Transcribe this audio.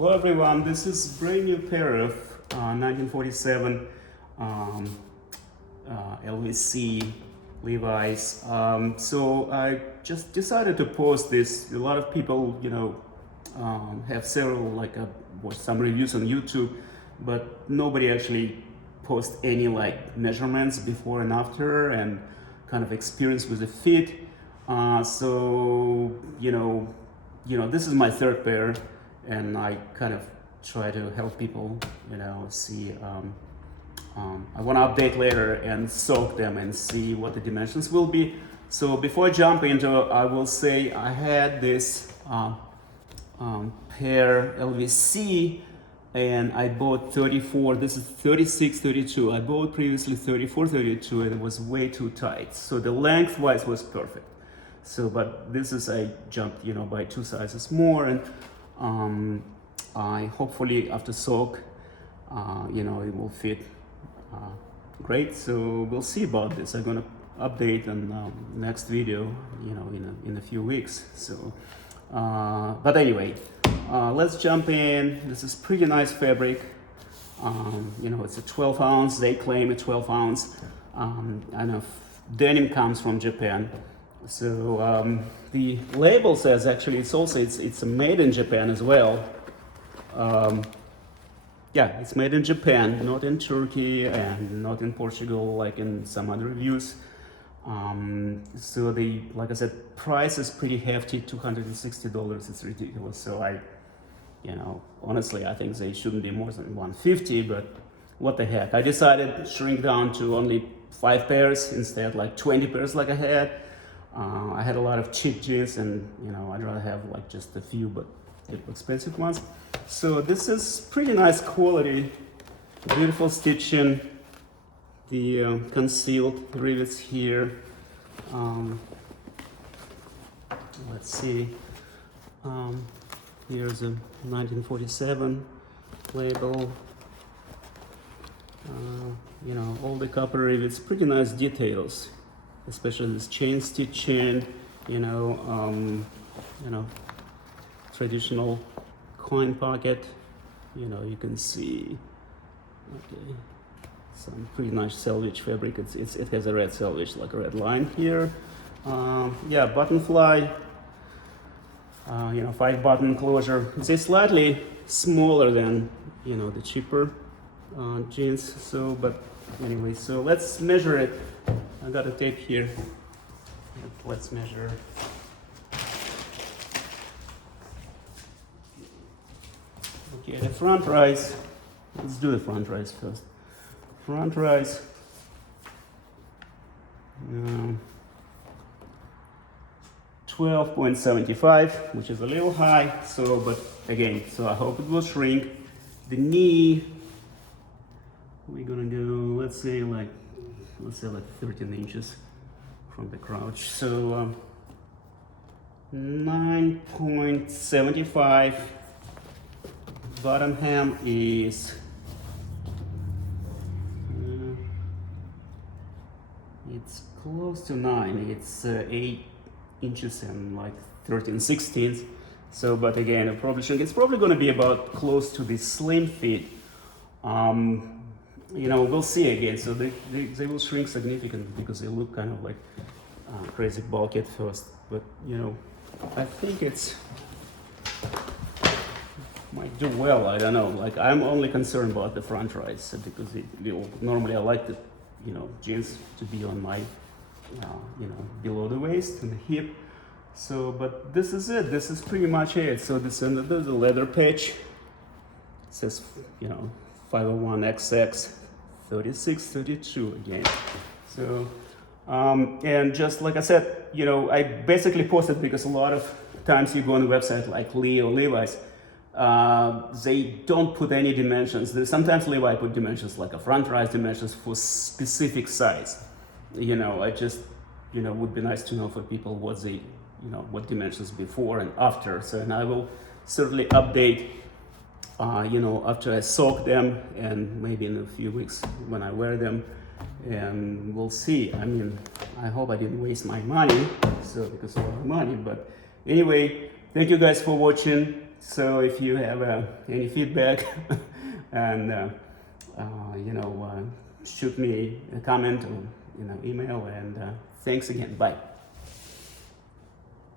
Hello everyone, this is a brand new pair of 1947 LVC Levi's. So I just decided to post this. A lot of people, have several watch some reviews on YouTube, but nobody actually post any measurements before and after and kind of experience with the fit. So this is my third pair, and I kind of try to help people, see. I want to update later and soak them and see what the dimensions will be. So before I jump into it, I will say I had this pair LVC, and I bought 34. This is 36, 32. I bought previously 34, 32, and it was way too tight. So the length-wise was perfect. So, but this is I jumped, by 2 sizes more, and I hopefully after soak, it will fit great. So we'll see about this. I'm gonna update on next video, in a few weeks. So, but anyway, let's jump in. This is pretty nice fabric. It's a 12 ounce. They claim a 12 ounce. I know denim comes from Japan. So the label says actually it's made in Japan as well. Yeah, it's made in Japan, not in Turkey and not in Portugal like in some other reviews. So the, like I said, price is pretty hefty, $260. It's ridiculous. So honestly, I think they shouldn't be more than $150, but what the heck. I decided to shrink down to only 5 pairs instead, 20 pairs like I had. I had a lot of cheap jeans, and I'd rather have just a few, but expensive ones. So this is pretty nice quality, beautiful stitching. The concealed rivets here. Let's see. Here's a 1947 label. All the copper rivets, pretty nice details, especially this chain stitching. Traditional coin pocket. You can see. Okay. Some pretty nice selvage fabric. It has a red selvage, like a red line here. Button fly. 5 button closure. It's slightly smaller than the cheaper jeans. So, but anyway, so let's measure it. I got a tape here. Let's measure. Okay, the front rise. Let's do the front rise first. Front rise, 12.75, which is a little high. So, but again, so I hope it will shrink. The knee, we're gonna go, let's say 13 inches from the crouch. So 9.75. Bottom hem is it's close to 9. It's 8 inches and 13/16. So, but again, I probably shrink. It's probably going to be about close to the slim fit. We'll see again. So they will shrink significantly because they look kind of crazy bulky at first. But I think it's might do well. I don't know. I'm only concerned about the front rise because normally I like the jeans to be on my below the waist and the hip. So, but this is it. This is pretty much it. So there's a leather patch. It says 501XX 36, 32 again. So and just like I said, I basically posted because a lot of times you go on a website like Lee or Levi's. They don't put any dimensions. Sometimes Levi put dimensions like a front rise dimensions for specific size. I just, would be nice to know for people what what dimensions before and after. So, and I will certainly update, after I soak them and maybe in a few weeks when I wear them, and we'll see. I mean, I hope I didn't waste my money, so because of money, but anyway, thank you guys for watching. So if you have any feedback, and shoot me a comment or email. And thanks again. Bye.